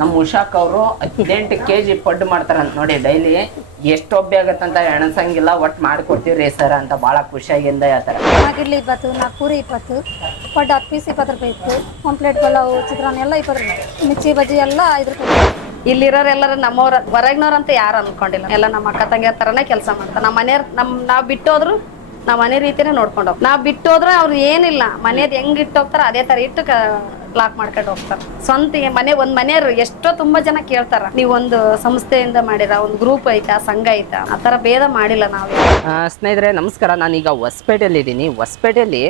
ನಮ್ಮ ಉಷಾಕ್ ಅವರು ಹದಿನೆಂಟು ಕೆ ಜಿ ಪಡ್ಡು ಮಾಡ್ತಾರಂತ ನೋಡಿ ಡೈಲಿ. ಎಷ್ಟು ಒಬ್ಬೆ ಆಗತ್ತಂತ ಎಣಸಂಗಿಲ್ಲ ಒಟ್ಟು ಮಾಡ್ಕೊಡ್ತೀವ್ರಿ ಸರ್ ಅಂತ ಭಾಳ ಖುಷಿಯಾಗಿಂದ ಹೇಳ್ತಾರೆ. ನಾಗಿಡ್ಲಿ ಇಪ್ಪತ್ತು ನಾಲ್ಕು ಪೂರಿ ಇಪ್ಪತ್ತು. ಪಡ್ಡು ಹತ್ತು ಪೀಸ್ ಇಪ್ಪತ್ತು ರೂಪಾಯಿ ಇತ್ತು. ಒಂದು ಪ್ಲೇಟ್ ಪಲಾವು ಚಿತ್ರಾನ್ನ ಎಲ್ಲ ಇಪ್ಪತ್ತು ರೂಪಾಯಿ ಮಿರ್ಚಿ ಬಜ್ಜಿ ಎಲ್ಲ ಐದು ರೂಪಾಯಿ ಇಲ್ಲಿರೋರೆಲ್ಲರೂ ನಮ್ಮವ್ರ ಹೊರಗ್ನವ್ರಂತ ಯಾರು ಅನ್ಕೊಂಡಿಲ್ಲ. ಎಲ್ಲ ನಮ್ಮ ಅಕ್ಕ ತಂಗಿ ಥರನೇ ಕೆಲಸ ಮಾಡ್ತಾರೆ. ನಮ್ಮ ಮನೆಯವ್ರು ನಮ್ಮ ನಾವು ಬಿಟ್ಟೋದ್ರು ನಾವು ಮನೆ ರೀತಿನೇ ನೋಡ್ಕೊಂಡು ಹೋಗ್ತೀವಿ ನಾವು ಬಿಟ್ಟೋದ್ರೆ ಅವ್ರು ಏನಿಲ್ಲ. ಮನೇದು ಹೆಂಗ್ ಇಟ್ಟು ಹೋಗ್ತಾರೆ ಅದೇ ಥರ ಇಟ್ಟು ಲಾಕ್ ಮಾಡ್ಕೊಂಡು ಹೋಗ್ತಾರೆ. ಸ್ವಂತ ಮನೆ, ಒಂದ್ ಮನೆಯವ್ರು ಎಷ್ಟೋ ತುಂಬಾ ಜನ ಕೇಳ್ತಾರ, ನೀವು ಒಂದು ಸಂಸ್ಥೆಯಿಂದ ಮಾಡಿರ ಒಂದು ಗ್ರೂಪ್ ಐತಾ, ಸಂಘ ಐತಾ? ಆ ಥರ ಭೇದ ಮಾಡಿಲ್ಲ ನಾವು. ಸ್ನೇಹಿತರೆ, ನಮಸ್ಕಾರ. ನಾನೀಗ ಹೊಸಪೇಟೆಯಲ್ಲಿ ಇದ್ದೀನಿ. ಹೊಸಪೇಟೆಯಲ್ಲಿ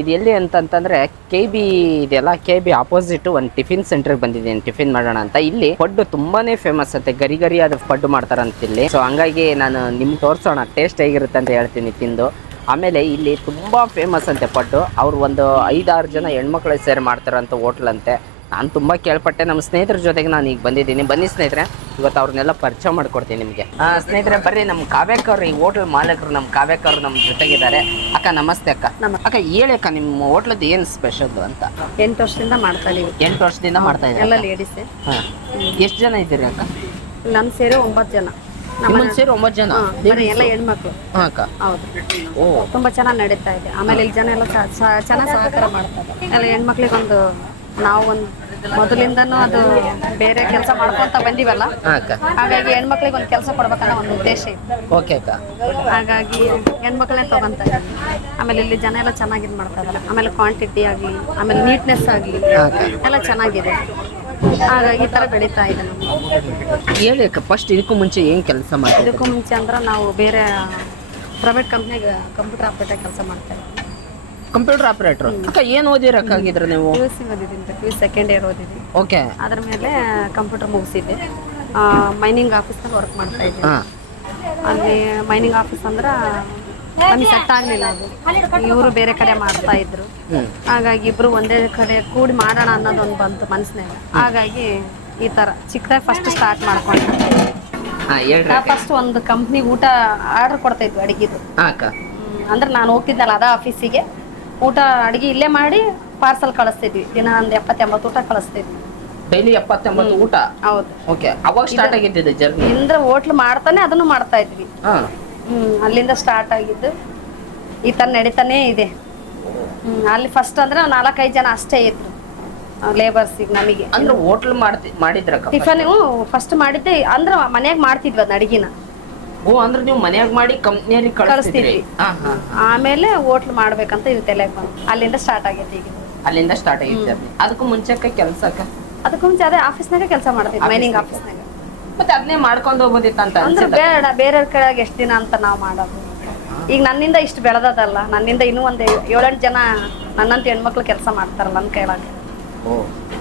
ಇದು ಎಲ್ಲಿ ಅಂತಂತಂದ್ರೆ ಕೆ ಬಿ ಇದೆಲ್ಲ ಕೆ ಬಿ ಆಪೋಸಿಟ್ ಒಂದು ಟಿಫಿನ್ ಸೆಂಟರ್ ಬಂದಿದ್ದೀನಿ. ಟಿಫಿನ್ ಮಾಡೋಣ ಅಂತ. ಇಲ್ಲಿ ಫುಡ್ ತುಂಬಾನೇ ಫೇಮಸ್ ಅಂತೆ ಗರಿ ಗರಿ ಆದ ಫುಡ್ ಮಾಡ್ತಾರಂತ ಇಲ್ಲಿ. ಸೊ ಹಂಗಾಗಿ ನಾನು ನಿಮ್ಗೆ ತೋರಿಸೋಣ. ಟೇಸ್ಟ್ ಹೇಗಿರುತ್ತೆ ಅಂತ ಹೇಳ್ತೀನಿ ತಿಂದು. ಆಮೇಲೆ ಇಲ್ಲಿ ತುಂಬ ಫೇಮಸ್ ಅಂತೆ ಪಡ್ಡು ಅವ್ರು ಒಂದು ಐದಾರು ಜನ ಹೆಣ್ಮಕ್ಳು ಸೇರಿ ಮಾಡ್ತಾರಂತ ಹೋಟ್ಲ್ ಅಂತೆ. ನಾನು ತುಂಬ ಕೇಳ್ಪಟ್ಟೆ. ನಮ್ಮ ಸ್ನೇಹಿತರ ಜೊತೆಗೆ ನಾನು ಈಗ ಬಂದಿದ್ದೀನಿ. ಬನ್ನಿ ಸ್ನೇಹಿತರೆ ಇವತ್ತು ಅವ್ರನ್ನೆಲ್ಲ ಪರಿಚಯ ಮಾಡ್ಕೊಡ್ತೀನಿ ನಿಮಗೆ. ಸ್ನೇಹಿತರೆ ಬರ್ರಿ ನಮ್ಮ ಕಾವ್ಯಕ್ಕ ಅವ್ರು ಈ ಹೋಟ್ಲ್ ಮಾಲಕರು ನಮ್ಮ ಕಾವ್ಯಕ್ಕ ಅವ್ರು ನಮ್ಮ ಜೊತೆಗಿದ್ದಾರೆ. ಅಕ್ಕ ನಮಸ್ತೆ ಅಕ್ಕ. ನಮ್ಮ ಅಕ್ಕ ಹೇಳಿ ಅಕ್ಕ ನಿಮ್ಮ ಹೋಟ್ಲದ್ದು ಏನು ಸ್ಪೆಷಲ್ ಅಂತ? ಎಂಟು ವರ್ಷದಿಂದ ಮಾಡ್ತಾ ಇದೀವಿ. ಎಂಟು ವರ್ಷದಿಂದ ಮಾಡ್ತಾ ಎಲ್ಲ ಇದ್ದಾರೆ ಲೇಡೀಸೇ ಹಾಂ. ಎಷ್ಟು ಜನ ಇದ್ದೀರಿ ಅಕ್ಕ? ನಮ್ಮ ಸೇರಿ ಒಂಬತ್ತು ಜನ. ನಿಮ್ಮಲ್ಲಿ ಸೇರಿ ಒಂಬತ್ತು ಜನ? ಎಲ್ಲ ಹೆಣ್ಮಕ್ಳು. ಹಾಂ ಅಕ್ಕ. ಹೌದು. ಓ. ತುಂಬಾ ಚೆನ್ನಾಗಿ ನಡೀತಾ ಇದೆ. ಆಮೇಲೆ ಇಲ್ಲಿ ಜನ ಎಲ್ಲ ಚೆನ್ನಾಗಿ ಸಹಕಾರ ಮಾಡ್ತಾರೆ ಎಲ್ಲ ಹೆಣ್ಮಕ್ಳಿಗೊಂದು ನಾವು ಒಂದು ಮೊದಲಿಂದನೂ ಅದು ಬೇರೆ ಕೆಲಸ ಮಾಡ್ಕೊಂತ ಬಂದಿವಲ್ಲ? ಹಾಂ ಅಕ್ಕ. ಹಾಗಾಗಿ ಹೆಣ್ಮಕ್ಳಿಗೆ ಒಂದು ಕೆಲಸ ಕೊಡ್ಬೇಕನ್ನೋ ಒಂದು ಉದ್ದೇಶ ಇತ್ತು ಓಕೆ ಅಕ್ಕ. ಹಾಗಾಗಿ ಹೆಣ್ಮಕ್ಳನ್ನೇ ತಗೊಂತಾರೆ. ಆಮೇಲೆ ಇಲ್ಲಿ ಜನ ಎಲ್ಲ ಚೆನ್ನಾಗಿ ಇದು ಮಾಡ್ತಾ ಆಮೇಲೆ ಕ್ವಾಂಟಿಟಿ ಆಗಲಿ ಆಮೇಲೆ ನೀಟ್ನೆಸ್ ಆಗಲಿ ಎಲ್ಲ ಚೆನ್ನಾಗಿದೆ. ಹಾಗಾಗಿ ಈ ಥರ ಬೆಳೀತಾ ಇದೆ. ನಮ್ಗೆ ಹೇಳಿ ಫಸ್ಟ್ ಇದಕ್ಕೂ ಮುಂಚೆ ಏನು ಕೆಲಸ ಮಾಡಿ ಇದಕ್ಕೂ ಮುಂಚೆ ಅಂದ್ರೆ ನಾವು ಬೇರೆ ಪ್ರೈವೇಟ್ ಕಂಪ್ನಿಗೆ ಕಂಪ್ಯೂಟರ್ ಆಪರೇಟರ್ ಕೆಲಸ ಮಾಡ್ತಾರೆ ಕಂಪ್ಯೂಟರ್ ಆಪರೇಟರ್ ಅಕ್ಕ ಏನು ಓದಿರಕ್ಕ ಆಗಿದ್ರೆ ನೀವು? ಪಿ ಯು ಸಿ ಓದಿದ್ದೀನಿ ಪಿ ಯು ಸೆಕೆಂಡ್ ಇಯರ್ ಓದಿದ್ದೀನಿ. ಓಕೆ ಅದ್ರ ಮೇಲೆ ಕಂಪ್ಯೂಟರ್ ಮುಗಿಸಿದ್ದೆ. ಮೈನಿಂಗ್ ಆಫೀಸ್ನಾಗ ವರ್ಕ್ ಮಾಡ್ತಾ ಇದ್ದೆ. ಅಲ್ಲಿ ಮೈನಿಂಗ್ ಆಫೀಸ್ ಅಂದ್ರೆ ನಮಗೆ ಸೆಟ್ ಆಗಲಿಲ್ಲ ಅದು. ಇವರು ಬೇರೆ ಕಡೆ ಮಾಡ್ತಾ ಇದ್ರು. ಹಾಗಾಗಿ ಇಬ್ರು ಒಂದೇ ಕಡೆ ಕೂಡಿ ಮಾಡೋಣ ಅನ್ನೋದೊಂದು ಬಂತು ಮನಸ್ಸಿನಾಗ ಹಾಗಾಗಿ ಈ ತರ ಚಿಕ್ಕದಾಗಿ ಫಸ್ಟ್ ಸ್ಟಾರ್ಟ್ ಮಾಡ್ಕೊಂಡೆ ಹಾಂ ಹೇಳ್ರಿ ನಾ ಫಸ್ಟ್ ಒಂದು ಕಂಪ್ನಿ ಊಟ ಆರ್ಡರ್ ಕೊಡ್ತಾ ಇದ್ವಿ ಅಡಿಗೆದು. ಹಾಂ ಅಕ್ಕ. ಅಂದ್ರೆ ನಾನು ಹೋಗ್ತಿದ್ದಲ್ಲ ಅದ ಆಫೀಸಿಗೆ ಊಟ ಅಡಿಗೆ ಇಲ್ಲೇ ಮಾಡಿ ಪಾರ್ಸಲ್ ಕಳಿಸ್ತಿದ್ವಿ. ದಿನ ಒಂದು ಎಪ್ಪತ್ತು ಎಂಬತ್ತು ಊಟ ಕಳಿಸ್ತಿದ್ವಿ. ಡೈಲಿ ಎಪ್ಪತ್ತೆಂಬತ್ತು ಊಟ? ಹೌದು. ಓಕೆ ಅವಾಗ ಸ್ಟಾರ್ಟ್ ಆಗಿದ್ದಿದೆ ಜರ್ನಿ ಇಂದ್ರ ಹೋಟ್ಲ್ ಮಾಡ್ತಾನೆ ಅದನ್ನು ಮಾಡ್ತಾ ಇದ್ವಿ ಹಾಂ. ಹ್ಮ್ ಅಲ್ಲಿಂದ ಸ್ಟಾರ್ಟ್ ಆಗಿದ್ದು. ಈ ಥರ ನಡೀತಾನೇ ಇದೆ. ಹ್ಮ್ ಅಲ್ಲಿ ಫಸ್ಟ್ ಅಂದ್ರೆ ನಾಲ್ಕೈದು ಜನ ಅಷ್ಟೇ ಇದ್ರು. ಲೇಬರ್ಸಿಗೆ ನಮಗೆ. ಅಂದ್ರೆ ಹೋಟ್ಲ್ ಮಾಡಿದ್ರ ಟಿಫನ್ ಫಸ್ಟ್ ಮಾಡಿದ್ದೆ. ಅಂದ್ರೆ ಮನ್ಯಾಗ ಮಾಡ್ತಿದ್ವಿ ಅದ್ ಅಡಿಗೆನ. ಓ ಅಂದ್ರೆ ನೀವು ಮನ್ಯಾಗ ಮಾಡಿ ಕಳಿಸ್ತಿದ್ವಿ. ಆಮೇಲೆ ಹೋಟ್ಲ್ ಮಾಡ್ಬೇಕಂತ ಇದು ತಲೆಗೆ ಬಂತು ಅಲ್ಲಿಂದ ಸ್ಟಾರ್ಟ್ ಆಗೈತೆ ಈಗ. ಅಲ್ಲಿಂದ ಸ್ಟಾರ್ಟ್ ಆಗಿತ್ತು ಅದಕ್ಕೂ ಮುಂಚೆಕ್ಕ ಕೆಲಸಕ್ಕ? ಅದಕ್ಕೂ ಮುಂಚೆ ಅದೇ ಆಫೀಸ್ನಾಗ ಕೆಲಸ ಮಾಡ್ತಿದ್ವಿ ಮೈನಿಂಗ್ ಆಫೀಸ್ನಾಗ ಮತ್ತೆ ಅದನ್ನೇ ಮಾಡ್ಕೊಂಡು ಹೋಗೋದಿತ್ತು ಅಂತ ಅಂದ್ರೆ ಅನ್ಸುತ್ತೆ ಬೇಡ ಬೇರೆಯವ್ರ ಕೆಳಗೆ ಎಷ್ಟು ದಿನ ಅಂತ ನಾವು ಮಾಡೋದು. ಈಗ ನನ್ನಿಂದ ಇಷ್ಟು ಬೆಳೆದದಲ್ಲ ನನ್ನಿಂದ ಇನ್ನೂ ಒಂದು ಏಳೆಂಟು ಜನ ನನ್ನಂತ ಹೆಣ್ಮಕ್ಳು ಕೆಲಸ ಮಾಡ್ತಾರಲ್ಲ ನನ್ನ ಕೈಲಾಗ. ಓ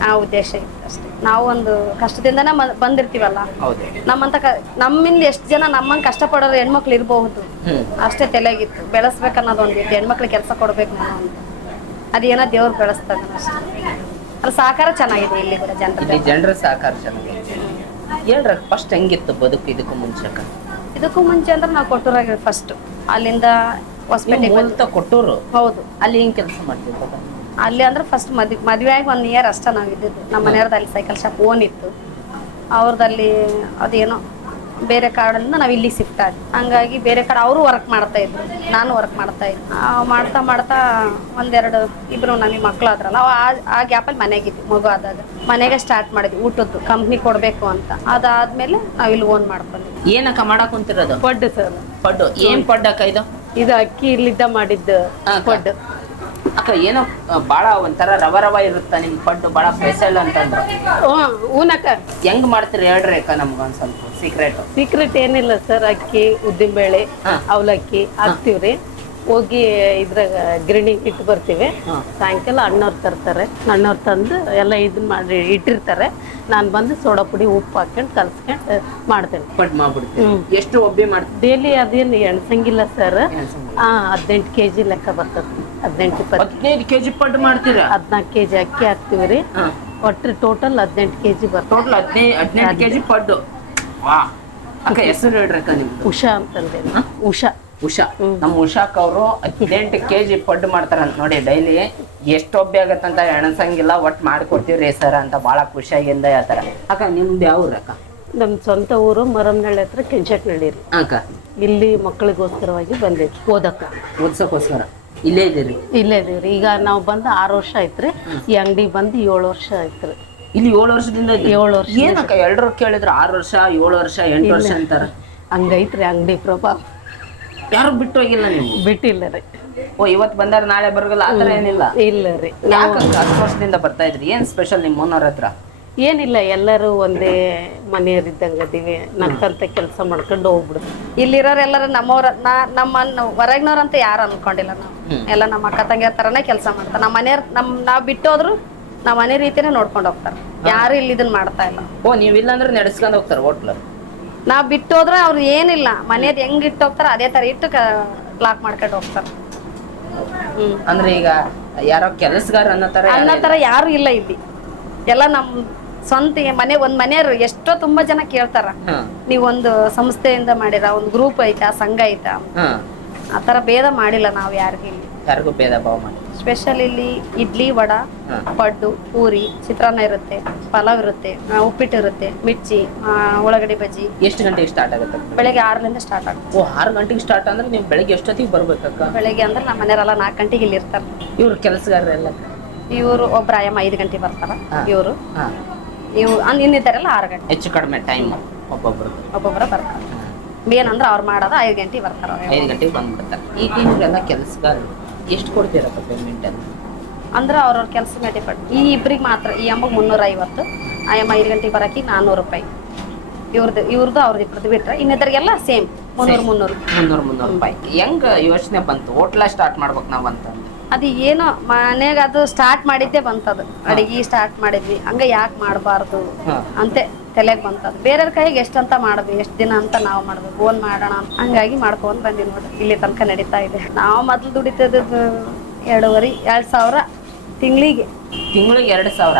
ಆ ಉದ್ದೇಶ ಇತ್ತು ಅಷ್ಟೇ. ನಾವು ಒಂದು ಕಷ್ಟದಿಂದನೇ ಬಂದಿರ್ತೀವಲ್ಲ? ಹೌದು. ನಮ್ಮಂತ ನಮ್ಮಿಂದ ಎಷ್ಟು ಜನ ನಮ್ಮಂಗ್ ಕಷ್ಟ ಪಡೋರು ಹೆಣ್ಮಕ್ಳು ಇರಬಹುದು? ಅಷ್ಟೇ ತಲೆಗಿತ್ತು. ಬೆಳೆಸ್ಬೇಕನ್ನೋದು ಒಂದು ಇತ್ತು. ಹೆಣ್ಮಕ್ಳಿಗೆ ಕೆಲಸ ಕೊಡ್ಬೇಕು ನಾನು ಅಂತ ಅದೇನೋ ದೇವ್ರು ಬೆಳೆಸ್ತಾಗ ಅಷ್ಟೇ. ಅಲ್ಲಿ ಸಹಕಾರ ಚೆನ್ನಾಗಿದೆ ಇಲ್ಲಿ ಕೂಡ ಜನರ ಜನರ ಸಹಕಾರ ಚೆನ್ನಾಗಿದೆ. ಹೇಳ್ರ ಫಸ್ಟ್ ಹೆಂಗಿತ್ತು ಬದುಕು ಇದಕ್ಕೂ ಮುಂಚೆ ಇದಕ್ಕೂ ಮುಂಚೆ ಅಂದ್ರೆ ನಾವು ಕೊಟ್ಟೂರಾಗ ಫಸ್ಟ್ ಅಲ್ಲಿಂದ ಹೊಸಪೇಟೆ ಕೊಟ್ಟೂರು? ಹೌದು. ಅಲ್ಲಿ ಹೆಂಗ್ ಕೆಲಸ ಮಾಡ್ತಿದ್ದ ಅಲ್ಲಿ ಅಂದ್ರೆ ಫಸ್ಟ್ ಮದ್ವೆ ಮದ್ವೆ ಆಗಿ ಒನ್ ಇಯರ್ ಅಷ್ಟೇ ನಾವು ಇದ್ದಿದ್ದು. ನಮ್ಮ ಮನೆಯವ್ರದ್ದು ಅಲ್ಲಿ ಸೈಕಲ್ ಶಾಪ್ ಓನ್ ಇತ್ತು. ಅವ್ರದ್ದಲ್ಲಿ ಅದೇನೋ ಬೇರೆ ಕಾರಣದಿಂದ ನಾವು ಇಲ್ಲಿ ಶಿಫ್ಟ್ ಆದ್ವಿ. ಹಂಗಾಗಿ ಬೇರೆ ಕಡೆ ಅವರು ವರ್ಕ್ ಮಾಡ್ತಾ ಇದ್ರು ನಾನು ವರ್ಕ್ ಮಾಡ್ತಾ ಇದ್ದೆ. ಮಾಡ್ತಾ ಮಾಡ್ತಾ ಒಂದೆರಡು ಇಬ್ರು ನಮಗೆ ಮಕ್ಳು ಆದ್ರಲ್ಲ ಅವ ಆ- ಆ ಗ್ಯಾಪಲ್ಲಿ ಮನೆಗಿದ್ವಿ ಮಗು ಆದಾಗ. ಮನೆಗೆ ಸ್ಟಾರ್ಟ್ ಮಾಡಿದ್ವಿ ಊಟದ್ದು ಕಂಪ್ನಿ ಕೊಡಬೇಕು ಅಂತ. ಅದಾದ್ಮೇಲೆ ನಾವು ಇಲ್ಲಿ ಓನ್ ಮಾಡ್ಕೊಂಡ್ವಿ ಏನಕ್ಕ ಮಾಡಕ್ ಕುಂತಿರೋದು? ಪಡ್ಡು ಸರ್. ಪಡ್ಡು. ಏನ್ ಪಡ್ಡಕ್ಕ ಇದು? ಇದು ಅಕ್ಕಿ ಇಲ್ಲಿದ್ದ ಮಾಡಿದ್ದು ಪಡ್ಡು. ಅಕ್ಕ ಏನೋ ಭಾಳ ಒಂಥರ ರವ ರವ ಇರುತ್ತ ನಿಮ್ ಪಡ್ಡು ಬಾಳ ಸ್ಪೆಷಲ್ ಅಂತಂದ್ರು? ಹ್ಞೂ ಹೂನಕ್ಕ ಹೆಂಗ್ ಮಾಡ್ತೀರಿ ಹೇಳ್ರಿ ಅಕ್ಕ ನಮ್ಗೊಂದ್ ಸ್ವಲ್ಪ ಸೀಕ್ರೆಟ್ ಸೀಕ್ರೆಟ್ ಏನಿಲ್ಲ ಸರ್ ಅಕ್ಕಿ ಉದ್ದಿನಬೇಳೆ ಹಾ. ಅವಲಕ್ಕಿ ಹಾಕ್ತಿವ್ರಿ ಹೋಗಿ ಇದ್ರಾಗ ಗಿರಣಿ ಇಟ್ಟು ಬರ್ತೀವಿ. ಹಾ. ಸಾಯಂಕಾಲ ಅಣ್ಣವ್ರು ತರ್ತಾರೆ. ಅಣ್ಣವ್ರು ತಂದು ಎಲ್ಲ ಇದನ್ನ ಮಾಡಿ ಇಟ್ಟಿರ್ತಾರೆ. ನಾನು ಬಂದು ಸೋಡಾ ಪುಡಿ ಉಪ್ಪು ಹಾಕ್ಕೊಂಡು ಕಲ್ಸ್ಕೊಂಡು ಮಾಡ್ತೇನೆ. ಪಡ್ ಮಾಡ್ಬಿಡ್ತೀವಿ ಎಷ್ಟು ಒಬ್ಬಿ ಮಾಡ್ತೀವಿ ಡೈಲಿ ಅದೇನು ಎಣ್ಸಂಗಿಲ್ಲ ಸರ್. ಹಾಂ ಹದಿನೆಂಟು ಕೆ ಜಿ ಲೆಕ್ಕ ಬರ್ತದೆ. ಹದಿನೆಂಟು ಇಪ್ಪತ್ತು ಹದಿನೈದು ಕೆಜಿ ಪಡ್ಡು ಮಾಡ್ತೀರಾ? ಹದಿನಾಲ್ಕು ಕೆಜಿ ಅಕ್ಕಿ ಹಾಕ್ತೀವಿ ರೀ. ಹಾ. ಒಟ್ಟು ಟೋಟಲ್ ಹದಿನೆಂಟು ಕೆಜಿ ಬರ್ತದೆ. ಟೋಟಲ್ ಹದಿನೈದು ಹದಿನೆಂಟು ಕೆಜಿ ಪಡ್ಡು. ವಾ. ಅಕ್ಕ ಹೆಸರು ಹೇಳ್ರಿ ಅಕ್ಕ ನಿಮ್ದು? ಉಷಾ ಅಂತಂದೆ. ಉಷಾ. ಉಷಾ. ನಮ್ಮ ಉಷಾಕ್ ಅವರು ಹದಿನೆಂಟು ಕೆಜಿ ಪಡ್ಡು ಮಾಡ್ತಾರಂತ ನೋಡಿ ಡೈಲಿ. ಎಷ್ಟು ಒಬ್ಬೆ ಆಗತ್ತಂತ ಎಣಸಂಗಿಲ್ಲ ಒಟ್ಟು ಮಾಡ್ಕೊಡ್ತೀವ್ರಿ ಸರ್ ಅಂತ ಭಾಳ ಖುಷಿಯಾಗಿಂದ ಹೇಳ್ತಾರೆ. ಅಕ್ಕ ನಿಮ್ದು ಯಾವ ಊರು ಅಕ್ಕ? ನಮ್ಮ ಸ್ವಂತ ಊರು ಮರಮ್ನಳ್ಳಿ ಹತ್ರ ಕೆಂಚಟ್ನಳ್ಳಿ ರೀ. ಅಕ್ಕ. ಇಲ್ಲಿ ಮಕ್ಕಳಿಗೋಸ್ಕರವಾಗಿ ಬಂದಿದ್ವಿ ಓದಕ್ಕ. ಓದ್ಸೋಕ್ಕೋಸ್ಕರ. ಇಲ್ಲೇ ಇದೀರಿ ಇಲ್ಲೇ ಇದೀರಿ ಈಗ ನಾವು ಬಂದು ಆರು ವರ್ಷ ಐತ್ರಿ ಈ ಅಂಗಡಿ ಬಂದು ಏಳು ವರ್ಷ ಐತ್ರಿ ಇಲ್ಲಿ ಏಳು ವರ್ಷದಿಂದ? ಏಳು ವರ್ಷ ಏನಕ್ಕ ಎಲ್ರು ಕೇಳಿದ್ರು ಆರು ವರ್ಷ ಏಳು ವರ್ಷ ಎಂಟು ವರ್ಷ ಅಂತಾರ? ಹಂಗೈತ್ರಿ ಅಂಗಡಿ ಪ್ರಭಾವ. ಯಾರು ಬಿಟ್ಟು ಹೋಗಿಲ್ಲ ನೀವು? ಬಿಟ್ಟಿಲ್ಲ ರೀ. ಓ ಇವತ್ತು ಬಂದಾರ ನಾಳೆ ಬರಗಲ್ಲ ಆ ಥರ ಏನಿಲ್ಲ? ಇಲ್ಲ ರೀ. ಯಾಕಂದ್ರೆ ಹತ್ತು ವರ್ಷದಿಂದ ಬರ್ತಾ ಇದ್ರಿ? ಏನ್ ಸ್ಪೆಷಲ್ ನಿಮ್ಮ ಹತ್ರ? ಏನಿಲ್ಲ ಎಲ್ಲರೂ ಒಂದೇ ಮನೆಯವರಿದ್ದಂಗೆ ಅದೀವಿ ನಕ್ಕಂತ ಕೆಲಸ ಮಾಡ್ಕೊಂಡು ಹೋಗ್ಬಿಡ್ತು. ಇಲ್ಲಿರೋರೆಲ್ಲರೂ ನಮ್ಮವ್ರ ನಾ ನಮ್ಮ ಹೊರಗಿನವ್ರಂತ ಯಾರು ಅನ್ಕೊಂಡಿಲ್ಲ ನಾವು. ಎಲ್ಲ ನಮ್ಮ ಅಕ್ಕ ತಂಗಿಯರ ತರನೇ ಕೆಲಸ ಮಾಡ್ತಾರೆ. ನಮ್ಮ ಮನೆಯವ್ರ ನಮ್ ನಾವ್ ಬಿಟ್ಟೋದ್ರು ನಮ್ಮ ಮನೆ ರೀತಿನೇ ನೋಡ್ಕೊಂಡು ಹೋಗ್ತಾರೆ. ಯಾರು ಇಲ್ಲಿ ಇದನ್ನ ಮಾಡ್ತಾ ಇಲ್ಲ. ಓ ನೀವಿಲ್ಲ ಅಂದ್ರೆ ನಡೆಸ್ಕೊಂಡು ಹೋಗ್ತಾರೆ ಹೋಟ್ಲು ನಾವ್ ಬಿಟ್ಟೋದ್ರೆ ಅವ್ರು ಏನಿಲ್ಲ. ಮನೆಯದ್ ಹೆಂಗ್ ಇಟ್ಟು ಹೋಗ್ತಾರ ಅದೇ ತರ ಇಟ್ಟು ಲಾಕ್ ಮಾಡ್ಕೊಂಡು ಹೋಗ್ತಾರೆ. ಹ್ಮ್. ಅಂದ್ರೆ ಈಗ ಯಾರೋ ಕೆಲಸಗಾರ ಅನ್ನೋ ತರ ಅನ್ನೋ ಥರ ಯಾರು ಇಲ್ಲ ಇಲ್ಲಿ. ಎಲ್ಲ ನಮ್ಮ ಸ್ವಂತ ಮನೆ ಒಂದ್ ಮನೆಯವ್ರು ಎಷ್ಟೋ ತುಂಬಾ ಜನ ಕೇಳ್ತಾರ. ನೀವ್ ನೀವೊಂದು ಸಂಸ್ಥೆಯಿಂದ ಮಾಡಿರ ಒಂದು ಗ್ರೂಪ್ ಐತಾ ಸಂಘ ಐತಾ? ಆತರ ಭೇದ ಮಾಡಿಲ್ಲ ನಾವು ಯಾರಿಗೂ ಇಲ್ಲಿ. ಯಾರಿಗೂ ಭೇದ ಭಾವ ಮಾಡಿ ಸ್ಪೆಷಲ್ ಇಲ್ಲಿ ಇಡ್ಲಿ ವಡ. ಪಡ್ಡು ಪೂರಿ ಚಿತ್ರಾನ್ನ ಇರುತ್ತೆ ಪಲಾವ್ ಇರುತ್ತೆ ಆ, ಉಪ್ಪಿಟ್ಟು ಇರುತ್ತೆ ಮಿರ್ಚಿ ಆ, ಉಳ್ಳಾಗಡ್ಡಿ ಬಜ್ಜಿ. ಎಷ್ಟು ಗಂಟೆಗೆ ಸ್ಟಾರ್ಟ್ ಆಗುತ್ತೆ ಬೆಳಗ್ಗೆ ಆರರಿಂದ ಸ್ಟಾರ್ಟ್ ಆಗುತ್ತೆ. ಓ ಆರು ಗಂಟೆಗೆ ಸ್ಟಾರ್ಟ್ ಅಂದ್ರೆ ನೀವು ಬೆಳಗ್ಗೆ ಎಷ್ಟೊತ್ತಿಗೆ ಬರ್ಬೇಕಕ್ಕ? ಬೆಳಗ್ಗೆ ಅಂದ್ರೆ ನಮ್ಮ ಮನೆಯವರೆಲ್ಲ ನಾಲ್ಕು ಗಂಟೆಗೆ ಇಲ್ಲಿ ಇರ್ತಾರೆ. ಇವ್ರು ಕೆಲಸಗಾರರೆಲ್ಲ? ಇವರು ಒಬ್ರು ಆಯಮ್ಮ ಐದು ಗಂಟೆಗೆ ಬರ್ತಾರ. ಹಾ. ಇವರು. ಹಾ. ಇವ್ ಅಂದ್ ಇನ್ನಿದ್ದಾರೆಲ್ಲ ಆರು ಗಂಟೆ. ಹೆಚ್ಚು ಕಡಿಮೆ ಟೈಮ್ ಒಬ್ಬೊಬ್ರು. ಒಬ್ಬೊಬ್ಬರ ಬರ್ತಾರೆ. ಏನಂದ್ರೆ ಅವ್ರು ಮಾಡೋದು ಐದು ಗಂಟೆಗೆ ಬರ್ತಾರೆ. ಐದು ಗಂಟೆಗೆ ಬಂದ್ಬಿಡ್ತಾರೆ. ಈಗ ಇವ್ರೆಲ್ಲ ಕೆಲಸಗಾರರು ಎಷ್ಟು ಕೊಡ್ತೀರಪ್ಪ ಪೇಮೆಂಟ್ ಅಂತ ಅಂದ್ರೆ ಅವ್ರವ್ರ ಕೆಲಸ ಮೇಲೆ ಡಿಪೆಂಡ್ ಈ ಇಬ್ಬರಿಗೆ ಮಾತ್ರ ಈ ಅಮ್ಮಗೆ ಮುನ್ನೂರ ಐವತ್ತು ಆ ಅಮ್ಮ ಐದು ಗಂಟೆಗೆ ಬರೋಕೆ ನಾನ್ನೂರು ರೂಪಾಯಿ. ಇವ್ರದ್ದು ಇವ್ರದ್ದು ಅವ್ರದ್ದು ಇಬ್ಬರದ್ದು ಬಿಟ್ರೆ ಇನ್ನಿದ್ದರಿಗೆಲ್ಲ ಸೇಮ್ ಮುನ್ನೂರು ಮುನ್ನೂರು. ಮುನ್ನೂರು ಮುನ್ನೂರು ರೂಪಾಯಿ. ಹೆಂಗೆ ಯೋಚನೆ ಬಂತು? ಹೋಟ್ಲ ಸ್ಟಾರ್ಟ್ ಮಾಡ್ಬೇಕು ನಾವು ಅಂತ ಅದು ಏನೋ ಮನೆಗೆ ಅದು ಸ್ಟಾರ್ಟ್ ಮಾಡಿದ್ದೆ ಬಂತದು. ಅಡಿಗೆ ಸ್ಟಾರ್ಟ್ ಮಾಡಿದ್ವಿ. ಹಂಗ ಯಾಕೆ ಮಾಡಬಾರ್ದು. ಅಂತೆ ತಲೆಗೆ ಬಂತದು. ಬೇರೆಯವ್ರ ಕೈಗೆ ಎಷ್ಟಂತ ಮಾಡಿದ್ವಿ ಎಷ್ಟು ದಿನ ಅಂತ ನಾವು ಮಾಡಬೇಕು ಓನ್ ಮಾಡೋಣ ಅಂತ. ಹಂಗಾಗಿ ಮಾಡ್ಕೊಂಡ್ ಬಂದಿ ನೋಡಿ. ಇಲ್ಲಿ ತನಕ ನಡೀತಾ ಇದೆ. ನಾವು ಮೊದಲು ದುಡಿತದ್ದು ಎರಡೂವರೆ ಎರಡು ಸಾವಿರ ತಿಂಗಳಿಗೆ. ತಿಂಗಳಿಗೆ ಎರಡು ಸಾವಿರ?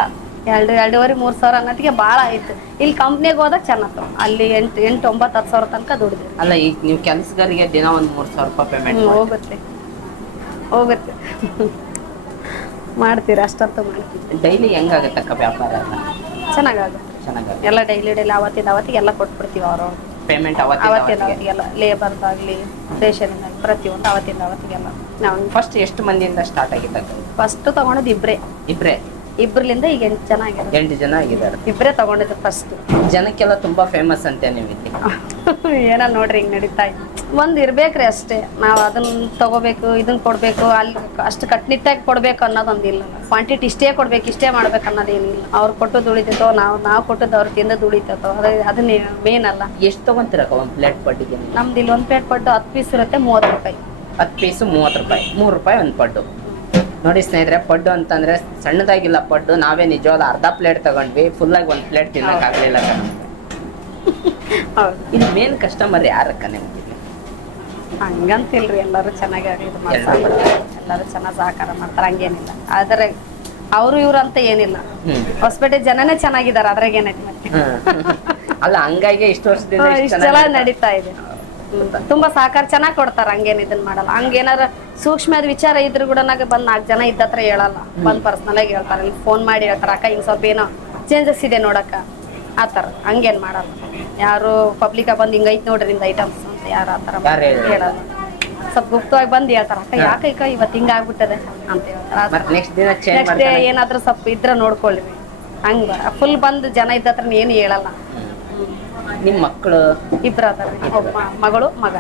ಎರಡು ಎರಡೂವರೆ ಮೂರು ಸಾವಿರ ಅನ್ನೋದಕ್ಕೆ ಭಾಳ ಆಯ್ತು. ಇಲ್ಲಿ ಕಂಪ್ನಿಗೆ ಹೋದಾಗ ಚೆನ್ನಾಗ್ತವೆ ಅಲ್ಲಿ ಎಂಟು ಎಂಟು ಒಂಬತ್ತು ಹತ್ತು ಸಾವಿರ ತನಕ ದುಡಿದ್ವಿ. ಅಲ್ಲ ಈಗ ನೀವು ಕೆಲಸಗಾರಿಗೆ ದಿನ ಒಂದು ಮೂರು ಸಾವಿರ ರೂಪಾಯಿ ಪೇಮೆಂಟ್ ಹೋಗುತ್ತೆ. ಹೋಗುತ್ತೆ. ಮಾಡ್ತೀರಿ? ಅಷ್ಟಂತೂ ಮಾಡ್ತೀವಿ ಡೈಲಿ ಹೆಂಗಾಗತ್ತಕ್ಕ ವ್ಯಾಪಾರ? ಚೆನ್ನಾಗಾಗುತ್ತೆ. ಚೆನ್ನಾಗಾಗುತ್ತೆ. ಎಲ್ಲ ಡೈಲಿ ಡೈಲಿ ಅವತ್ತಿಂದ ಅವತ್ತಿಗೆ ಎಲ್ಲ ಕೊಟ್ಬಿಡ್ತೀವಿ ಅವರು. ಪೇಮೆಂಟ್ ಅವತ್ತಿಂದ ಅವತ್ತಿಗೆಲ್ಲ ಲೇಬರ್ದಾಗಲಿ ರೇಷನಿಂದ ಪ್ರತಿಯೊಂದು ಅವತ್ತಿಂದ ಅವತ್ತಿಗೆಲ್ಲ ನಾವು ಫಸ್ಟ್ ಎಷ್ಟು ಮಂದಿಯಿಂದ ಸ್ಟಾರ್ಟ್ ಆಗಿದ್ದಕ್ಕ ಫಸ್ಟ್ ತಗೊಂಡದ್ದು ಇಬ್ರೇ. ಇಬ್ರೇ? ಇಬ್ರಲಿಂದ ಈಗ ಎಂಟು ಜನ ಆಗಿರೋದು. ಎಂಟು ಜನ ಆಗಿದ್ದಾರೆ. ಇಬ್ರೇ ತಗೊಂಡಿದ್ದು ಫಸ್ಟ್ ಜನಕ್ಕೆಲ್ಲ ತುಂಬಾ ಫೇಮಸ್ ಅಂತೆ ನೀವು ಇಲ್ಲಿ. ಏನೋ ನೋಡ್ರಿ ಹಿಂಗ್ ನಡೀತಾ ಇದೆ. ಒಂದ್ ಇರ್ಬೇಕ್ರಿ ಅಷ್ಟೇ. ನಾವು ಅದನ್ನ ತಗೋಬೇಕು ಇದನ್ನ ಕೊಡ್ಬೇಕು ಅಲ್ಲಿ ಅಷ್ಟು ಕಟ್ನಿಟ್ಟಾಗಿ ಕೊಡ್ಬೇಕು ಅನ್ನೋದೊಂದಿಲ್ಲ ಕ್ವಾಂಟಿಟಿ ಇಷ್ಟೇ ಕೊಡ್ಬೇಕು ಇಷ್ಟೇ ಮಾಡ್ಬೇಕು ಅನ್ನೋದೇನಿಲ್ಲ ಅವ್ರು ಕೊಟ್ಟು ದುಡಿತೈತೋ ನಾವು ನಾವು ಕೊಟ್ಟದ್ದು ಅವ್ರ ತಿಂದ ದುಡಿತೈತೋ ಅದೇ ಅದನ್ನೇ ಮೇನ್ ಅಲ್ಲ. ಎಷ್ಟು ತಗೊಂತೀರಕ್ಕ ಒಂದು ಪ್ಲೇಟ್ ಪಡ್ಡಿಗೆ? ನಮ್ದು ಇಲ್ಲಿ ಒಂದು ಪ್ಲೇಟ್ ಪಡ್ಡು ಹತ್ತು ಪೀಸ್ ಇರುತ್ತೆ ಮೂವತ್ತು ರೂಪಾಯಿ. ಹತ್ತು ಪೀಸು ಮೂವತ್ತು ರೂಪಾಯಿ. ಮೂರು ರೂಪಾಯಿ ಒಂದು ಪಡ್ಡು. ನೋಡಿ ಸ್ನೇಹಿತರೆ ಪಡ್ಡು ಅಂತಂದರೆ ಸಣ್ಣದಾಗಿಲ್ಲ ಪಡ್ಡು. ನಾವೇ ನಿಜವಾದ ಅರ್ಧ ಪ್ಲೇಟ್ ತಗೊಂಡ್ವಿ. ಫುಲ್ಲಾಗಿ ಒಂದು ಪ್ಲೇಟ್ ತಿನ್ನಕ್ಕಾಗಲಿಲ್ಲ ಹೌದು. ಇದು ಮೇನ್ ಕಸ್ಟಮರ್ ಯಾರಕ್ಕ ನಿಮ್ಗೆ? ಹಂಗಂತಿಲ್ರಿ ಎಲ್ಲರೂ ಚೆನ್ನಾಗಿ ಇದು ಮಾಡ್ತಾರೆ ಎಲ್ಲರೂ ಚೆನ್ನಾಗಿ ಸಹಕಾರ ಮಾಡ್ತಾರೆ ಹಂಗೇನಿಲ್ಲ. ಆದರೆ ಅವರು ಇವ್ರು ಅಂತ ಏನಿಲ್ಲ ಹೊಸಪೇಟೆ ಜನನೇ ಚೆನ್ನಾಗಿದ್ದಾರೆ ಅದ್ರಾಗ ಏನೈತಿ ಮತ್ತೆ. ಅಲ್ಲ ಹಂಗಾಗಿ ಇಷ್ಟು ವರ್ಷದಿಂದ ಇಷ್ಟು ಜನ ನಡೀತಾ ಇದೆ. ತುಂಬಾ ಸಹಕಾರ ಚೆನ್ನಾಗಿ ಕೊಡ್ತಾರ ಹಂಗೇನ್ ಇದನ್ ಮಾಡಲ್ಲ. ಹಂಗೇನಾರ ಸೂಕ್ಷ್ಮದ ವಿಚಾರ ಇದ್ರು ಕೂಡ ನಾಗ ಬಂದ್ ನಾಲ್ಕು ಜನ ಇದ್ದತ್ರ ಹೇಳಲ್ಲ. ಬಂದ್ ಪರ್ಸನಲ್ ಆಗಿ ಹೇಳ್ತಾರ ಫೋನ್ ಮಾಡಿ ಹೇಳ್ತಾರ ಅಕ್ಕ ಹಿಂಗ್ ಸ್ವಲ್ಪ ಏನೋ ಚೇಂಜಸ್ ಇದೆ ನೋಡಕ್ಕ. ಆತರ ಹಂಗೇನ್ ಮಾಡಲ್ಲ. ಯಾರು ಪಬ್ಲಿಕ್ ಬಂದ್ ಹಿಂಗೈತ್ ನೋಡ್ರಿ ನಿಮ್ದು ಐಟಮ್ಸ್ ಯಾರು ಹೇಳಲ್ಲ? ಹೇಳಲ್ಲ ಸ್ವಲ್ಪ ಗುಪ್ತವಾಗಿ ಬಂದು ಹೇಳ್ತಾರ ಅಕ್ಕ ಯಾಕೆ ಈಗ ಇವತ್ತು ಹಿಂಗ ಆಗ್ಬಿಟ್ಟದೆ? ಅಂತ ಹೇಳ್ತಾರೆ. ಮತ್ತೆ ನೆಕ್ಸ್ಟ್ ದಿನ ಚೇಂಜ್ ನೆಕ್ಸ್ಟ್ ಡೇ ಮಾಡ್ತಾರೆ ಏನಾದ್ರೂ ಸ್ವಲ್ಪ ಇದ್ರ ನೋಡ್ಕೊಳ್ಳಿ. ಹಂಗ ಫುಲ್ ಬಂದು ಜನ ಇದ್ದತ್ರ ಏನು ಹೇಳಲ್ಲ. ನಿಮ್ಮ ಮಕ್ಕಳು ಇಬ್ರು ಅದಾರ. ಒಬ್ಬ ಮಗಳು ಮಗ.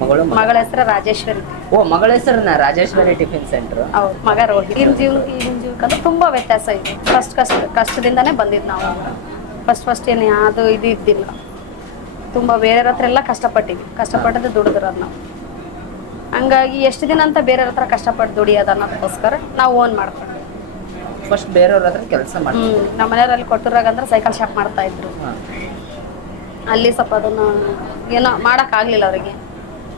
ಮಗಳು ಮಗ. ಮಗಳ ಹೆಸರು ರಾಜೇಶ್ವರಿ. ಓ ಮಗಳ ಹೆಸರನ್ನ ರಾಜೇಶ್ವರಿ ಟಿಫಿನ್ ಸೆಂಟರ್. ಅವ್ರ ಮಗ ರೋಹಿತ್. ಈಗಿನ ಜೀವ ಈಗಿನ ಜೀವಕ್ಕಂದ್ರೆ ತುಂಬಾ ವ್ಯತ್ಯಾಸ ಇದೆ. ಫಸ್ಟ್ ಕಷ್ಟ ಕಷ್ಟದಿಂದಾನೇ ಬಂದಿದ್ ನಾವು. ಫಸ್ಟ್ ಫಸ್ಟ್ ಏನು ಯಾವುದು ಇದು ಇದ್ದಿಲ್ಲ. ತುಂಬಾ ಬೇರೆಯವ್ರ ಹತ್ರ ಎಲ್ಲ ಕಷ್ಟಪಟ್ಟಿವಿ ಕಷ್ಟಪಟ್ಟದ್ದು ದುಡಿದ್ರ ನಾವು. ಹಂಗಾಗಿ ಎಷ್ಟು ದಿನ ಅಂತ ಬೇರೆಯವ್ರ ಹತ್ರ ಕಷ್ಟಪಟ್ಟು ದುಡಿಯೋದು ಅನ್ನೋದಕ್ಕೋಸ್ಕರ ನಾವು ಓನ್ ಮಾಡ್ಕೊಂಡ್ವಿ. ಫಸ್ಟ್ ಬೇರೆಯವ್ರ ಹತ್ರ ಕೆಲಸ ಮಾಡಿ ನಮ್ಮ ಮನೆಯವರಲ್ಲಿ ಕೊಟ್ಟಿರಾಗ ಅಂದ್ರೆ ಸೈಕಲ್ ಶಾಪ್ ಮಾಡ್ತಾ ಇದ್ರು. ಅಲ್ಲಿ ಸ್ವಲ್ಪ ಅದನ್ನ ಏನೋ ಮಾಡಕ್ ಆಗ್ಲಿಲ್ಲ ಅವರಿಗೆ.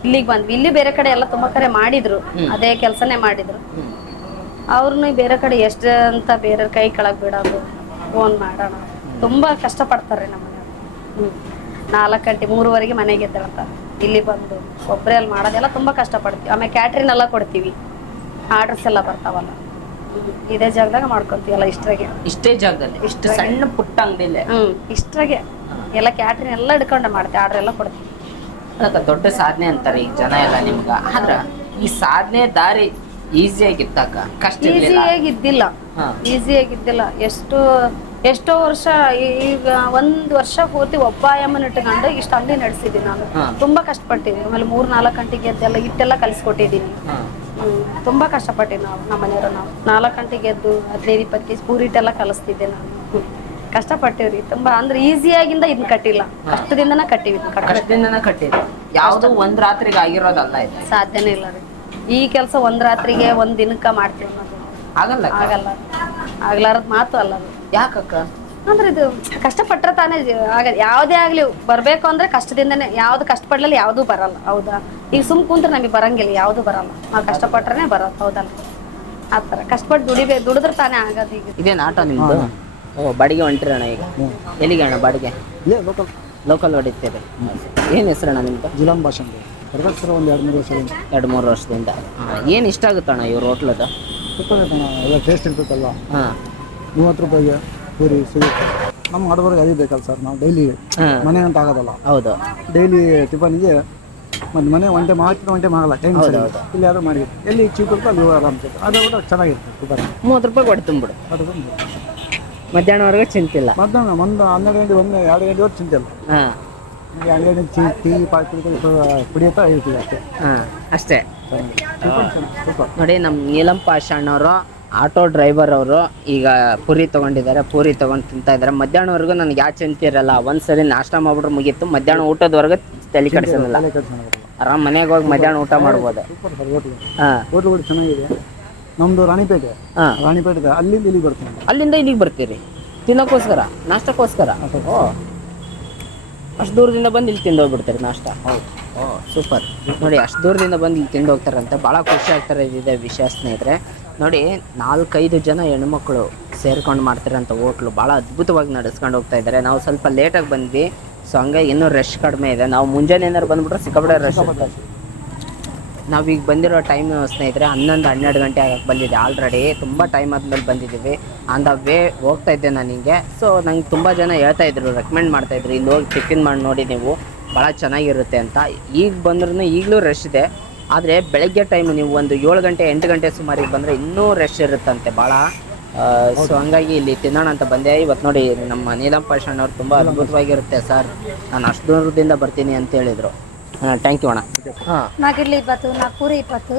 ಇಲ್ಲಿಗೆ ಬಂದ್ವಿ. ಇಲ್ಲಿ ಬೇರೆ ಕಡೆ ಎಲ್ಲ ತುಂಬಾ ಕಡೆ ಮಾಡಿದ್ರು. ಅದೇ ಕೆಲಸನೇ ಮಾಡಿದ್ರು. ಅವ್ರನ್ನ ಬೇರೆ ಕಡೆ ಎಷ್ಟು ಅಂತ ಬೇರೆಯವ್ರ ಕೈ ಕೆಳಗೆ ಬಿಡೋದು ಓನ್ ಮಾಡೋಣ. ತುಂಬಾ ಕಷ್ಟಪಡ್ತಾರೆ ನಮ್ಮ ಮನೆಯವ್ರು. ಹ್ಮ್. ನಾಲ್ಕು ಗಂಟೆ ಮೂರುವರೆಗೆ ಮನೆಗೆ ಎದ್ದೇಳ್ತಾರೆ ಇಲ್ಲಿ ಬಂದು ಒಬ್ಬರೇ ಅಲ್ಲಿ ಮಾಡೋದೆಲ್ಲ ತುಂಬ ಕಷ್ಟಪಡ್ತೀವಿ. ಆಮೇಲೆ ಕ್ಯಾಟ್ರಿನ್ ಎಲ್ಲ ಕೊಡ್ತೀವಿ. ಆರ್ಡರ್ಸ್ ಎಲ್ಲ ಬರ್ತಾವಲ್ಲ. ಇದೇ ಜಾಗದಾಗ ಮಾಡ್ಕೊಂತೀವಲ್ಲ ಇಷ್ಟ್ರಾಗೆ. ಇಷ್ಟೇ ಜಾಗದಲ್ಲಿ ಇಷ್ಟು ಸಣ್ಣ ಪುಟ್ಟ ಅಂಗಡಿಲೆ. ಹ್ಞೂ ಇಷ್ಟರಾಗೆ. ಎಲ್ಲ ಕ್ಯಾಟ್ರಿನ್ ಎಲ್ಲ ಹಿಡ್ಕೊಂಡೆ ಮಾಡ್ತೀವಿ ಆರ್ಡರ್ ಎಲ್ಲ ಕೊಡ್ತೀವಿ. ಅದಕ್ಕೆ ದೊಡ್ಡ ಸಾಧನೆ ಅಂತಾರೆ ಈ ಜನ ಎಲ್ಲ ನಿಮ್ಗೆ. ಆದ್ರೆ ಈ ಸಾಧನೆ ದಾರಿ ಈಸಿಯಾಗಿತ್ತಾಗ ಕಷ್ಟ ಈಸಿಯಾಗಿದ್ದಿಲ್ಲ ಈಸಿಯಾಗಿದ್ದಿಲ್ಲ ಎಷ್ಟು ಎಷ್ಟೋ ವರ್ಷ ಈಗ ಒಂದ್ ವರ್ಷ ಪೂರ್ತಿ ಒಬ್ಬ ಅಮ್ಮನ ಇಟ್ಕೊಂಡು ಇಷ್ಟು ಅಂಗಡಿ ನಡೆಸಿದೀನಿ ನಾನು. ತುಂಬಾ ಕಷ್ಟಪಟ್ಟಿದ್ದೀನಿ. ಆಮೇಲೆ ಮೂರ್ ನಾಲ್ಕು ಗಂಟೆಗೆ ಎದ್ದೆಲ್ಲ ಹಿಟ್ಟೆಲ್ಲ ಕಲಿಸ್ಕೊಟ್ಟಿದ್ದೀನಿ. ತುಂಬಾ ಕಷ್ಟಪಟ್ಟಿವಿ ನಾವು ನಮ್ಮ ಮನೆಯವರು ನಾವು. ನಾಲ್ಕು ಗಂಟೆಗೆ ಎದ್ದು ಹದಿನೈದು ಇಪ್ಪತ್ತು ಕೆಜಿ ಪೂರಿ ಹಿಟ್ಟೆಲ್ಲ ಕಲಿಸ್ತಿದ್ದೆ ನಾನು. ಕಷ್ಟಪಟ್ಟಿವ್ರಿ. ತುಂಬಾ ಅಂದ್ರೆ ಈಸಿಯಾಗಿಂದ ಇದನ್ನ ಕಟ್ಟಿಲ್ಲ. ಕಷ್ಟದಿಂದನ ಕಟ್ಟಿವಿ ಕಷ್ಟದಿಂದನ ಕಟ್ಟಿದೆ ಯಾವ್ದು ಒಂದ್ ರಾತ್ರಿಗೆ ಆಗಿರೋದಲ್ಲ ಇದು. ಸಾಧ್ಯನೇ ಇಲ್ಲ ರೀ. ಈ ಕೆಲಸ ಒಂದ್ ರಾತ್ರಿಗೆ ಒಂದ್ ದಿನಕ್ಕ ಮಾಡ್ತೀವಿ ಆಗಲ್ಲ ಆಗಲ್ಲ. ಆಗ್ಲಾರದ್ ಮಾತು ಅಲ್ಲ ಅದು. ಯಾಕಕ್ಕ ಅಂದ್ರೆ ಇದು ಕಷ್ಟಪಟ್ರೆ ತಾನೇ ಜೀವ- ಆಗಲ್ಲ ಯಾವುದೇ ಆಗ್ಲಿ ಬರ್ಬೇಕು ಅಂದ್ರೆ ಕಷ್ಟದಿಂದನೇ ಯಾವ್ದು ಕಷ್ಟಪಡ್ಲಿಲ್ಲ ಯಾವ್ದು ಬರಲ್ಲ ಹೌದಾ? ಈಗ ಸುಮ್ ಕುಂತ್ರೆ ನಮಗೆ ಬರಂಗಿಲ್ಲ ಯಾವ್ದು ಬರಲ್ಲ. ನಾವು ಕಷ್ಟಪಟ್ರೆ ಬರಲ್ಲ ಹೌದಲ್ಲ ಆ ಥರ. ಕಷ್ಟಪಟ್ಟು ದುಡಿಬೇಕು ದುಡಿದ್ರೆ ತಾನೇ ಆಗೋದು ಈಗ. ಇದೇನ್ ಆಟೋ ನಿಮ್ದು? ಓ ಬಾಡಿಗೆ ಹೊಂಟ್ರಣ್ಣ ಈಗ? ಎಲ್ಲಿಗೆ ಅಣ್ಣ ಬಾಡಿಗೆ? ಇಲ್ಲೇ ಲೋಕಲ್ ಲೋಕಲ್ ಹೊಡಿತೀರಿ. ಏನ್ ಹೆಸರಣ್ಣ ನಿಮ್ದು? ಜಿಲಾಂ ಭಾಷೆ ಅಂತ ಬರ್ಬೇಕು ಸರ್ ಒಂದು ಎರಡು ಮೂರು ವರ್ಷದಿಂದ. ಎರಡು ಮೂರು ವರ್ಷದಿಂದ. ಹಾ, ಏನ್ ಇಷ್ಟ ಆಗುತ್ತಣ್ಣ ಇವ್ರ ಹೋಟ್ಲದ? ಟೇಸ್ಟ್ ಇರ್ತೈತಲ್ಲ ಹಾ. ಮೂವತ್ತು ರೂಪಾಯಿಗೆ ಪೂರಿ ಸಿಗುತ್ತೆ. ನಮ್ಮ ಹಡಬರ್ಗೆ ಅದೇ ಬೇಕಲ್ಲ ಸರ್ ನಾವು ಡೈಲಿ. ಮನೆ ಅಂತ ಆಗೋದಲ್ಲ. ಹೌದು. ಡೈಲಿ ಟಿಫನಿಗೆ ಮತ್ತು ಮನೆ ಒನ್ ಟೈಮ್ ಹಾಕಿದ್ರೆ ಒನ್ ಟೈಮ್ ಆಗಲ್ಲ ಟೈಮ್ ಸರಿ. ಇಲ್ಲಿ. ಯಾರು ಮಾಡಿ. ಎಲ್ಲಿ ಚೀಪ್ ಇರ್ತೋ ಅಲ್ಲಿ ಆರಾಮ್ ಅದು ಕೂಡ ಚೆನ್ನಾಗಿರುತ್ತೆ ಟಿಫನ್ ಮೂವತ್ತು ರೂಪಾಯಿ ಹೊಡೆ ತುಂಬಿಡು. ಅದು ಮಧ್ಯಾಹ್ನವರೆಗೂ ಚಿಂತಿಲ್ಲ. ಮಧ್ಯಾಹ್ನ ಒಂದು ಹನ್ನೆರಡು ಗಂಟೆ ಒಂದು ಎರಡು ಗಂಟೆವರೆಗೆ ಚಿಂತೆ ಇಲ್ಲ ಹಾಂ ಎರಡು ಗಂಟೆ ಟೀ ಟೀ ಕುಡಿದು ಕುಡಿಯುತ್ತಾ ಇರ್ತೀವಿ ಅಷ್ಟೇ. ಹಾಂ ಅಷ್ಟೇ. ನೋಡಿ ನಮ್ಮ ನೀಲಂ ಪಾಷ ಅಣ್ಣವರು ಆಟೋ ಡ್ರೈವರ್ ಅವರು ಈಗ ಪೂರಿ ತೊಗೊಂಡಿದ್ದಾರೆ ಪೂರಿ ತೊಗೊಂಡು ತಿಂತಾ ಇದ್ದಾರೆ. ಮಧ್ಯಾಹ್ನವರೆಗೂ ನನಗೆ ಯಾವ ಚಿಂತೆ ಇರಲ್ಲ ಒಂದ್ಸರಿ ನಾಷ್ಟ ಮಾಡ್ಬಿಟ್ರೆ ಮುಗೀತು. ಮಧ್ಯಾಹ್ನ ಊಟದವರೆಗೂ ತಲೆ ಕೆಡಿಸೋದಿಲ್ಲ. ಆರಾಮ್ ಮನೆಗೆ ಹೋಗಿ ಮಧ್ಯಾಹ್ನ ಊಟ ಮಾಡ್ಬೋದು. ಸರ್ ಹಾಂ. ಚೆನ್ನಾಗಿದೆ. ನಮ್ಮದು ರಾಣಿಪೇಟೆ. ಹಾಂ. ರಾಣಿಪೇಟೆ ಅಲ್ಲಿಂದ ಇಲ್ಲಿಗೆ ಬರ್ತೀನಿ. ಅಲ್ಲಿಂದ ಇಲ್ಲಿಗೆ ಬರ್ತೀರಿ? ತಿನ್ನೋಕ್ಕೋಸ್ಕರ? ನಾಷ್ಟಕ್ಕೋಸ್ಕರ? ಓ. ಅಷ್ಟು ದೂರದಿಂದ ಬಂದು ಇಲ್ಲಿ ತಿಂದು ಹೋಗ್ಬಿಡ್ತಾರೆ ನಾಷ್ಟ? ಓ ಸೂಪರ್ ನೋಡಿ ಅಷ್ಟು ದೂರದಿಂದ ಬಂದು ಇಲ್ಲಿ ತಿಂದು ಹೋಗ್ತಾರಂತೆ. ಭಾಳ ಖುಷಿ ಆಗ್ತಾರೆ ಇದಿದೆ ವಿಷಯ ಸ್ನೇಹಿತರೆ. ನೋಡಿ, ನಾಲ್ಕೈದು ಜನ ಹೆಣ್ಮಕ್ಳು ಸೇರ್ಕೊಂಡು ಮಾಡ್ತಿರೋಂಥ ಹೋಟ್ಲು ಭಾಳ ಅದ್ಭುತವಾಗಿ ನಡೆಸ್ಕೊಂಡು ಹೋಗ್ತಾ ಇದ್ದಾರೆ. ನಾವು ಸ್ವಲ್ಪ ಲೇಟಾಗಿ ಬಂದ್ವಿ ಸೊ ಹಂಗಾಗಿ ಇನ್ನೂ ರಶ್ ಕಡಿಮೆ ಇದೆ. ನಾವು ಮುಂಜಾನೆ ಏನಾರು ಬಂದ್ಬಿಟ್ರೆ ಸಿಕ್ಕಾಪಟ್ಟೆ ರಶ್ ನಾವೀಗ ಬಂದಿರೋ ಟೈಮ್ ಸ್ನೇಹಿತರೆ, ಹನ್ನೊಂದು, ಹನ್ನೆರಡು ಗಂಟೆ ಆಗಕ್ಕೆ ಬಂದಿದೆ ಆಲ್ರೆಡಿ ತುಂಬ ಟೈಮ್ ಆದ್ಮೇಲೆ ಬಂದಿದ್ದೀವಿ. ಆನ್ ದ ವೇ ಹೋಗ್ತಾ ಇದ್ದೆ ನಾನು ಹಿಂಗೆ. ಸೊ ನಂಗೆ ತುಂಬ ಜನ ಹೇಳ್ತಾ ಇದ್ರು ರೆಕಮೆಂಡ್ ಮಾಡ್ತಾ ಇದ್ರು, ಇಲ್ಲಿ ಹೋಗಿ ಟಿಫಿನ್ ಮಾಡಿ ನೋಡಿ ನೀವು. ಭಾಳ ಚೆನ್ನಾಗಿರುತ್ತೆ ಅಂತ. ಈಗ ಬಂದ್ರೂ ಈಗಲೂ ರಶ್ ಇದೆ. ಆದರೆ ಬೆಳಗ್ಗೆ ಟೈಮ್ ನೀವು ಒಂದು ಏಳು ಗಂಟೆ ಎಂಟು ಗಂಟೆ ಸುಮಾರಿಗೆ ಬಂದರೆ ಇನ್ನೂ ರಶ್ ಇರುತ್ತಂತೆ ಭಾಳ ಸೊ ಹಂಗಾಗಿ ಇಲ್ಲಿ ತಿನ್ನೋಣ ಅಂತ ಬಂದೆ. ಇವತ್ತು ನೋಡಿ ನಮ್ಮ ನೀಲಂ ಪಾಷಣ್ಣ ಅವ್ರು ತುಂಬ ಅದ್ಭುತವಾಗಿರುತ್ತೆ ಸರ್. ನಾನು ಅಷ್ಟು ದೂರದಿಂದ ಬರ್ತೀನಿ ಅಂತ ಹೇಳಿದರು. ಹಾಂ ಥ್ಯಾಂಕ್ ಯು ಅಣ್ಣ. ಹಾಂ. ನಾಲ್ಕು ಇಡ್ಲಿ ಇಪ್ಪತ್ತು ನಾಲ್ಕು ಪೂರಿ ಇಪ್ಪತ್ತು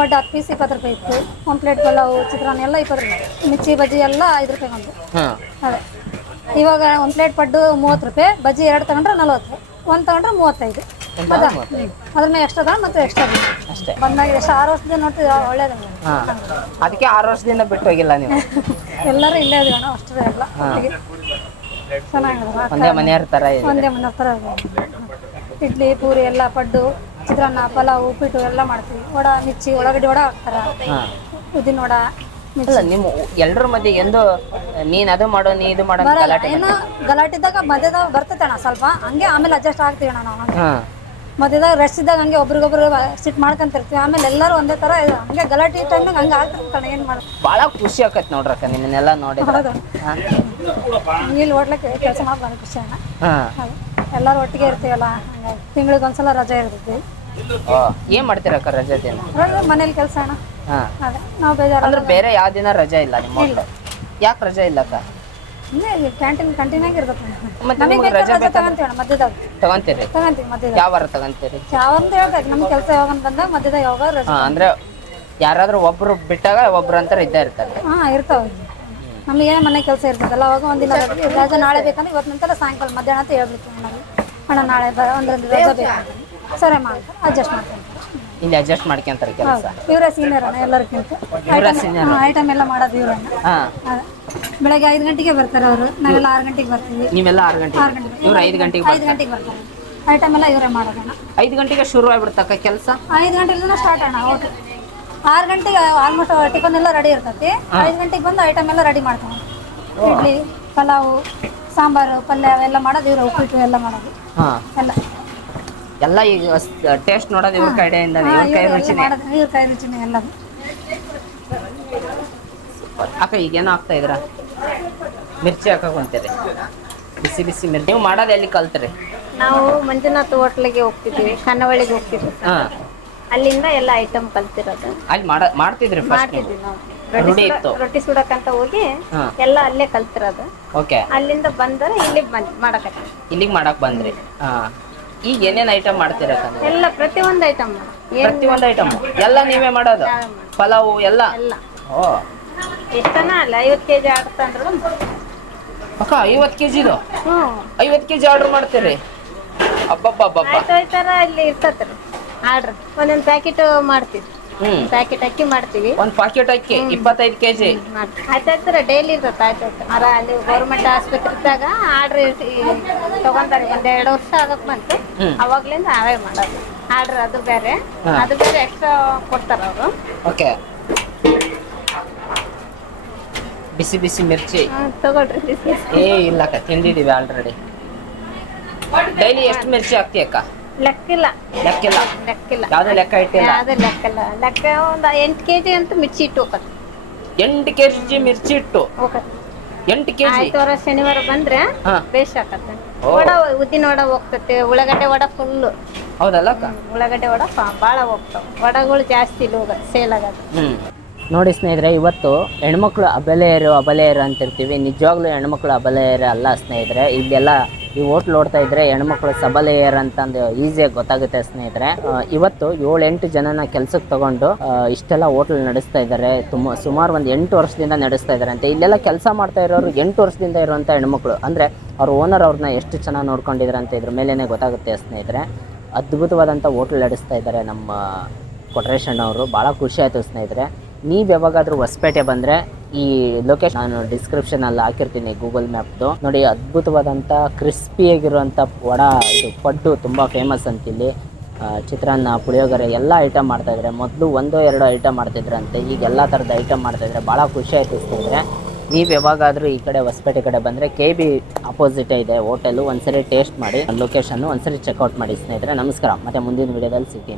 ಒಟ್ಟು ಹತ್ತು ಪೀಸ್ ಇಪ್ಪತ್ತು ರೂಪಾಯಿ ಇತ್ತು. ಒಂದು ಪ್ಲೇಟ್ ಪಲಾವ್ ಚಿತ್ರಾನ್ನ ಎಲ್ಲ ಇಪ್ಪತ್ತು ರೂಪಾಯಿ ಮಿರ್ಚಿ ಬಜ್ಜಿ ಎಲ್ಲ ಐದು ರೂಪಾಯಿ ಒಂದು ಹಾಂ. ಅದೇ. ಇವಾಗ ಒಂದು ಪ್ಲೇಟ್ ಪಡ್ಡು ಮೂವತ್ತು ರೂಪಾಯಿ ಬಜ್ಜಿ ಎರಡು ತಗೊಂಡ್ರೆ ನಲ್ವತ್ತು ಒಂದು ತಗೊಂಡ್ರೆ ಮೂವತ್ತೈದು. ಮತ್ತೆ ಅದ್ರ ಮೇಲೆ ಎಕ್ಸ್ಟ್ರಾ ತಗೊಂಡು ಮತ್ತೆ ಎಕ್ಸ್ಟ್ರಾ ಅಷ್ಟೇ. ಬಂದಾಗ ಎಷ್ಟು ಆರು ವರ್ಷದಿಂದ ನೋಡ್ತೀವಿ ಒಳ್ಳೇದು ಹಾ. ಅದಕ್ಕೆ ಆರು ವರ್ಷದಿಂದ ಬಿಟ್ಟು ಹೋಗಿಲ್ಲ ನೀವು. ಎಲ್ಲರೂ ಇಲ್ಲೇ ಇದೀವಿ ಅಣ್ಣ ಅಷ್ಟೇ ಎಲ್ಲ. ಒಂದೇ ಮನೆಯವ್ರ ಥರ ಇದೆ. ಒಂದೇ ಮನೆ ಥರ ಇದೆ. ಇಡ್ಲಿ ಪೂರಿ ಎಲ್ಲ ಪಡ್ಡು ಚಿತ್ರಾನ್ನ ಪಲಾವ್ ಉಪ್ಪಿಟ್ಟು ಎಲ್ಲ ಮಾಡ್ತೀವಿ. ವಡ ಮಿರ್ಚಿ ಒಳಗಡೆ ವಡ ಹಾಕ್ತಾರ? ಉದ್ದಿನ ವಡ ಇಲ್ಲ ನಿಮ್ಮ ಎಲ್ಲರ ಮಧ್ಯೆ ಎಂದು ನೀನ್ ಅದು ಮಾಡೋ ನೀ ಇದು ಮಾಡೋ ಗಲಾಟೆ ಏನೋ ಗಲಾಟೆ ಇದ್ದಾಗ ಮಧ್ಯದಾಗ ಬರ್ತೈತೆ ಅಣ್ಣ ಸ್ವಲ್ಪ. ಹಂಗೆ ಆಮೇಲೆ ಅಡ್ಜಸ್ಟ್ ಆಗ್ತೀವಿ ಅಣ್ಣ ನಾವು. ಹಾ ಇದಾಗ ರೆಸ್ಟ್ ಇದ್ದಾಗ ಹಂಗೆ ಒಬ್ರಿಗೊಬ್ರು ಸಿಟ್ ಮಾಡ್ಕೊಂತಿರ್ತೀವಿ. ಆಮೇಲೆ ಎಲ್ಲರೂ ಒಂದೇ ಥರ ಹಂಗೆ ಗಲಾಟೆ ಟೈಮ್ನಾಗ ಹಂಗೆ ಆಗ್ತಿರ್ತಾನೆ ಏನು ಮಾಡೋದು? ಭಾಳ ಖುಷಿ ಆಕತ್ ನೋಡ್ರಕ್ಕ ನಿಮ್ಮನ್ನೆಲ್ಲ ನೋಡಿ ಹೌದು. ಇಲ್ಲಿ ಹೋಟ್ಲಕ್ಕೆ ಕೆಲಸ ಮಾಡಿ ಬಂದ ಖುಷಿ ಅಣ್ಣ. ಹಾ. ಎಲ್ಲರೂ ಒಟ್ಟಿಗೆ ಇರ್ತೀವಲ್ಲ ಹಂಗಾಗಿ ತಿಂಗಳಿಗೆ ಒಂದ್ಸಲ ರಜೆ ಇರ್ತೈತಿ. ಏನು ಮಾಡ್ತೀರಕ್ಕ ರಜೆ ದಿನ? ಮನೇಲಿ ಕೆಲಸ ಅಣ್ಣ. ಹಾ. ಅದೇ ನಾವು ಬೇಜಾರು ಅಂದ್ರೆ ಬೇರೆ ಯಾವ ದಿನ ರಜೆ ಇಲ್ಲ ನಿಮ್ಮ ಹೋಟ್ಲು ಯಾಕೆ ರಜೆ ಇಲ್ಲಕ್ಕ ಹಿಂಗೆ ಕ್ಯಾಂಟೀನ್ ಕಂಟಿನ್ಯೂ ಆಗಿರ್ತೈತೆ ಮತ್ತೆ ನಮಗೆ ನಿಮ್ಗೆ ಬೇಕಾದ್ರೆ ರಜೆ ರಜೆ ತಗೊಂತೀವಿ ಅಣ್ಣ ಮಧ್ಯದಾಗ ತಗೊಂತೀರಿ. ತಗೊಂತೀವಿ ಮಧ್ಯದಾಗ ಯಾವ ವಾರ ತಗೊಂತೀರಿ? ಯಾವ ಅಂತ ಹೇಳ್ಬೇಕು ನಮ್ಮ ಕೆಲಸ ಯಾವಾಗ ಅಂತ ಬಂದಾಗ ಮಧ್ಯದಾಗ ಯಾವಾಗ ರಜೆ ಹಾ ಅಂದ್ರೆ ಯಾರಾದ್ರೂ ಒಬ್ರು ಬಿಟ್ಟಾಗ ಒಬ್ರು ಅಂತ ಇದ್ದೇ ಇರ್ತಾರೆ. ಹಾಂ ಇರ್ತಾವೆ ನಮಗೆ ಏನೋ ಮನೆ ಕೆಲಸ ಇರ್ತದಲ್ಲ ಅವಾಗ ಒಂದಿನ ರಜೆ ರಜೆ ನಾಳೆ ಬೇಕಂದ್ರೆ ಇವತ್ತು ನಂತರ ಸಾಯಂಕಾಲ ಮಧ್ಯಾಹ್ನ ಅಂತ ಹೇಳ್ಬಿಡ್ತೀವಿ ನಾವು ಅಣ್ಣ ನಾಳೆ ಬರ ಒಂದ್ರಿಂದ ರಜೆ ಬೇಕು. ಸರಿ ಮಾಡ್ತಾರೆ ಅಡ್ಜಸ್ಟ್ ಮಾಡ್ತಾರೆ ಇಲ್ಲಿ ಅಡ್ಜಸ್ಟ್ ಮಾಡ್ಕೊಂತಾರೆ ಕೆಲಸ. ಇವರ ಸೀನಿಯರ್ ಅಣ್ಣ ಎಲ್ಲರಿಗಿಂತ ಇವರ? ಐಟಮ್ ಎಲ್ಲ ಮಾಡೋದು ಅದೇ. ಬೆಳಗ್ಗೆ ಐದು ಗಂಟೆಗೆ ಬರ್ತಾರೆ ಅವರು. ನಾವೆಲ್ಲ 6 ಗಂಟೆಗೆ ಬರ್ತೀವಿ. ನೀವೆಲ್ಲ ಆರು ಗಂಟೆಗೆ? ಆರು ಗಂಟೆಗೆ. ಇವ್ರು ಐದು ಗಂಟೆಗೆ 5 ಗಂಟೆಗೆ ಬರ್ತಾರೆ. ಐಟಮ್ ಎಲ್ಲ ಇವರೇ ಮಾಡೋದಣ್ಣ ಐದು ಗಂಟೆಗೆ ಶುರು ಆಗ್ಬಿಡ್ತಕ್ಕ ಕೆಲಸ? ಐದು ಗಂಟೆಲಿಂದ ಸ್ಟಾರ್ಟ್ ಅಣ್ಣ ಓಕೆ 6 ಗಂಟೆಗೆ ಆಲ್ಮೋಸ್ಟ್ ಟಿಫನ್ ಎಲ್ಲ ರೆಡಿ ಇರ್ತೈತಿ. ಐದು ಗಂಟೆಗೆ ಬಂದು ಐಟಮ್ ಎಲ್ಲ ರೆಡಿ ಮಾಡ್ತಾರೆ. ಇಡ್ಲಿ ಪಲಾವ್ ಸಾಂಬಾರು ಪಲ್ಯ ಅವೆಲ್ಲ ಮಾಡೋದು ಇವರು ಉಪ್ಪಿಟ್ಟು ಎಲ್ಲ ಮಾಡೋದು. ಹಾ. ಎಲ್ಲ. ಎಲ್ಲ ಈಗ ಟೇಸ್ಟ್ ನೋಡೋದು ಇವ್ರ ಕಡೆಯಿಂದ ಇವ್ರ ಕೈ ರುಚಿನೇ. ಎಲ್ಲದು ಅಕ್ಕ ಈಗೇನೋ ಆಗ್ತಾ ಇದ್ರ ಮಿರ್ಚಿ ಹಾಕಕ್ ಹೊಂತೀರಿ ಬಿಸಿ ಬಿಸಿ ಮಿರ್ಚಿ. ನೀವು ಮಾಡೋದು ಎಲ್ಲಿ ಕಲ್ತ್ರಿ? ನಾವು ಮಂಜುನಾಥ್ ಹೋಟ್ಲಿಗೆ ಹೋಗ್ತಿದ್ವಿ ಕನ್ನವಳಿಗೆ ಹೋಗ್ತಿದ್ವಿ ಹಾ. ಅಲ್ಲಿಂದ ಎಲ್ಲ ಐಟಮ್ ಕಲ್ತಿರೋದು. ಅಲ್ಲಿ ಮಾಡ ಮಾಡ್ತಿದ್ರಿ ಫಸ್ಟ್ ನೀವು? ಮಾಡ್ತಿದ್ವಿ ನಾವು. ರೂಢಿ ರೊಟ್ಟಿ ಇತ್ತು. ರೊಟ್ಟಿ ಸುಡಕಂತ ಹೋಗಿ ಹಾ. ಎಲ್ಲ ಅಲ್ಲೇ ಕಲ್ತಿರೋದು. ಓಕೆ. ಅಲ್ಲಿಂದ ಬಂದರೆ ಇಲ್ಲಿ ಬಂದ್ ಮಾಡಕತ್ತೀವಿ. ಇಲ್ಲಿಗೆ ಮಾಡಕ್ ಬಂದ್ರಿ. ಹಾ. ಈಗ ಏನೇನ್ ಐಟಮ್ ಮಾಡ್ತೀರಾ? ಎಲ್ಲ ಪ್ರತಿಯೊಂದು ಐಟಮ್ ಏನ್ ಪ್ರತಿಯೊಂದು ಐಟಮ್ ಎಲ್ಲ ನೀವೇ ಮಾಡೋದು? ಪಲಾವು ಎಲ್ಲ? ಎಲ್ಲ. ಓ. ಎಷ್ಟನ ಅಲ್ಲ? ಐವತ್ತು ಕೆ ಜಿ ಆಡ್ತಂದ್ರು ಅಕ್ಕ ಐವತ್ತು ಕೆ ಜಿದು ಹ್ಞೂ. ಐವತ್ತು ಕೆ ಜಿ ಆರ್ಡರ್ ಮಾಡ್ತೀರಿ? ಅಬ್ಬಬ್ಬಬ್ಬಬ್ಬ. ಆಯ್ತು ಹೋಯ್ತಾರ ಇಲ್ಲಿ ಇರ್ತತ್ರಿ. ಆರ್ಡ್ರ್ ಒಂದೊಂದು ಪ್ಯಾಕೆಟ್ ಮಾಡ್ತೀವಿ. ಪ್ಯಾಕೆಟ್ ಅಕ್ಕಿ ಮಾಡ್ತೀವಿ. ಒಂದ್ ಪಾಕೆಟ್ ಅಕ್ಕಿ ಇಪ್ಪತ್ತೈದು ಕೆಜಿ. ಆಯ್ತಾಯ್ತಾರ ಡೈಲಿ ಇರ್ತದೆ ಆಯ್ತಾಯ್ತು ಮರ ಅಲ್ಲಿ ಗೌರ್ಮೆಂಟ್ ಆಸ್ಪತ್ರೆ ಇದ್ದಾಗ ಆರ್ಡ್ರ್ ತಗೊಂತಾರೆ. ಒಂದ್ ಎರಡು ವರ್ಷ ಆಗಕ್ ಬಂತು. ಅವಾಗ್ಲಿಂದ ಅವೇ ಮಾಡೋದು. ಆರ್ಡ್ರ್ ಅದು ಬೇರೆ. ಅದು ಬೇರೆ ಎಕ್ಸ್ಟ್ರಾ ಕೊಡ್ತಾರ ಅವರು. ಓಕೆ. ಬಿಸಿ ಬಿಸಿ ಮಿರ್ಚಿ. ತಗೊಳ್ರಿ ಬಿಸಿ ಏ ಇಲ್ಲ ಅಕ್ಕ ತಿಂದಿದೀವಿ ಆಲ್ರೆಡಿ ಡೈಲಿ ಎಷ್ಟು ಮಿರ್ಚಿ ಹಾಕ್ತಿ ಅಕ್ಕ? ಲೆಕ್ಕಿಲ್ಲ. ಲೆಕ್ಕಿಲ್ಲ. ಲೆಕ್ಕಿಲ್ಲ. ಯಾವ್ದು ಲೆಕ್ಕ ಇಟ್ಟಿಲ್ಲ? ಯಾವ್ದು ಲೆಕ್ಕಿಲ್ಲ. ಲೆಕ್ಕ ಒಂದು ಎಂಟು ಕೆ ಜಿ ಅಂತ ಮಿರ್ಚಿ ಇಟ್ಟು ಹೋಗತ್ತೆ. ಎಂಟು ಕೆ ಜಿ ಮಿರ್ಚಿ ಇಟ್ಟು? ಹೋಗತ್ತೆ. ಎಂಟು ಕೆ ಜಿ ಆಯ್ತವಾರ ಶನಿವಾರ ಬಂದ್ರೆ. ಬೇಷ್ ಆಗತ್ತೆ ವಡ ಉದ್ದಿನ ವಡ ಹೋಗ್ತತೆ. ಉಳ್ಳಾಗಡ್ಡೆ ವಡ ಫುಲ್ ಹೌದಲ್ಲ ಉಳ್ಳಾಗಡ್ಡೆ ವಡ ಭಾಳ ಹೋಗ್ತಾವೆ. ವಡಗಳು ಜಾಸ್ತಿ ಲೋಗ ಹೋಗೋದು ಸೇಲ್ ಆಗತ್ತೆ. ಹ್ಮ್. ನೋಡಿ ಸ್ನೇಹಿತರೆ ಇವತ್ತು ಹೆಣ್ಮಕ್ಳು ಅಬಲೆಯರು ಅಬಲೆಯರು ಅಂತಿರ್ತೀವಿ. ನಿಜವಾಗ್ಲೂ ಹೆಣ್ಮಕ್ಳು ಅಬಲೆಯರು ಅಲ್ಲ ಸ್ನೇಹಿತರೆ. ಇಲ್ಲೆಲ್ಲ ಈ ಹೋಟ್ಲ್ ನೋಡ್ತಾ ಇದ್ರೆ ಹೆಣ್ಮಕ್ಳು ಸಬಲೆಯರ್ ಅಂತಂದು ಈಸಿಯಾಗಿ ಗೊತ್ತಾಗುತ್ತೆ ಸ್ನೇಹಿತರೆ. ಇವತ್ತು ಏಳೆಂಟು ಜನನ ಕೆಲ್ಸಕ್ಕೆ ತಗೊಂಡು ಇಷ್ಟೆಲ್ಲ ಹೋಟ್ಲ್ ನಡೆಸ್ತಾ ಇದ್ದಾರೆ ತುಂಬ ಸುಮಾರು ಒಂದು ಎಂಟು ವರ್ಷದಿಂದ ನಡೆಸ್ತಾ ಇದ್ದಾರೆ ಅಂತ. ಇಲ್ಲೆಲ್ಲ ಕೆಲಸ ಮಾಡ್ತಾ ಇರೋರು ಎಂಟು ವರ್ಷದಿಂದ ಇರುವಂಥ ಹೆಣ್ಮಕ್ಳು. ಅಂದರೆ ಅವ್ರ ಓನರ್ ಅವ್ರನ್ನ ಎಷ್ಟು ಚೆನ್ನಾಗಿ ನೋಡ್ಕೊಂಡಿದ್ದಾರೆ ಅಂತ ಇದ್ರ ಮೇಲೇ ಗೊತ್ತಾಗುತ್ತೆ ಸ್ನೇಹಿತರೆ. ಅದ್ಭುತವಾದಂಥ ಹೋಟ್ಲ್ ನಡೆಸ್ತಾ ಇದ್ದಾರೆ ನಮ್ಮ ಕೊಟ್ರೇಶನ್ ಅವರು. ಭಾಳ ಖುಷಿ ಆಯಿತು ಸ್ನೇಹಿತರೆ. ನೀವು ಯಾವಾಗಾದ್ರೂ ಹೊಸಪೇಟೆ ಬಂದರೆ ಈ ಲೊಕೇಶನ್ ನಾನು ಡಿಸ್ಕ್ರಿಪ್ಷನ್ ಅಲ್ಲಿ ಹಾಕಿರ್ತೀನಿ ಗೂಗಲ್ ಮ್ಯಾಪ್ದು ನೋಡಿ ಅದ್ಭುತವಾದಂಥ ಕ್ರಿಸ್ಪಿಯಾಗಿರುವಂಥ ವಡ, ಇದು ಪಡ್ಡು ತುಂಬ ಫೇಮಸ್ ಅಂತಿಲ್ಲಿ. ಇಲ್ಲಿ ಚಿತ್ರಾನ್ನ, ಪುಳಿಯೋಗರೆ ಎಲ್ಲ ಐಟಮ್ ಮಾಡ್ತಾಯಿದ್ರೆ ಮೊದಲು ಒಂದೋ ಎರಡೋ ಐಟಮ್ ಮಾಡ್ತಿದ್ರಂತೆ, ಈಗ ಎಲ್ಲ ಥರದ ಐಟಮ್ ಮಾಡ್ತಾಯಿದ್ರೆ ಭಾಳ ಖುಷಿ ಆಯಿತು ನೀವು ಯಾವಾಗಾದರೂ ಈ ಕಡೆ ಹೊಸಪೇಟೆ ಕಡೆ ಬಂದರೆ ಕೆ ಬಿ ಅಪೋಸಿಟ್ ಇದೆ. ಹೋಟೆಲು ಒಂದ್ಸರಿ ಟೇಸ್ಟ್ ಮಾಡಿ ಲೊಕೇಶನ್ನು ಒಂದ್ಸರಿ ಚೆಕ್ಔಟ್ ಮಾಡಿ ಸ್ನೇಹಿತರೆ. ನಮಸ್ಕಾರ. ಮತ್ತೆ ಮುಂದಿನ ವಿಡಿಯೋದಲ್ಲಿ ಸಿಗ್ತೀನಿ.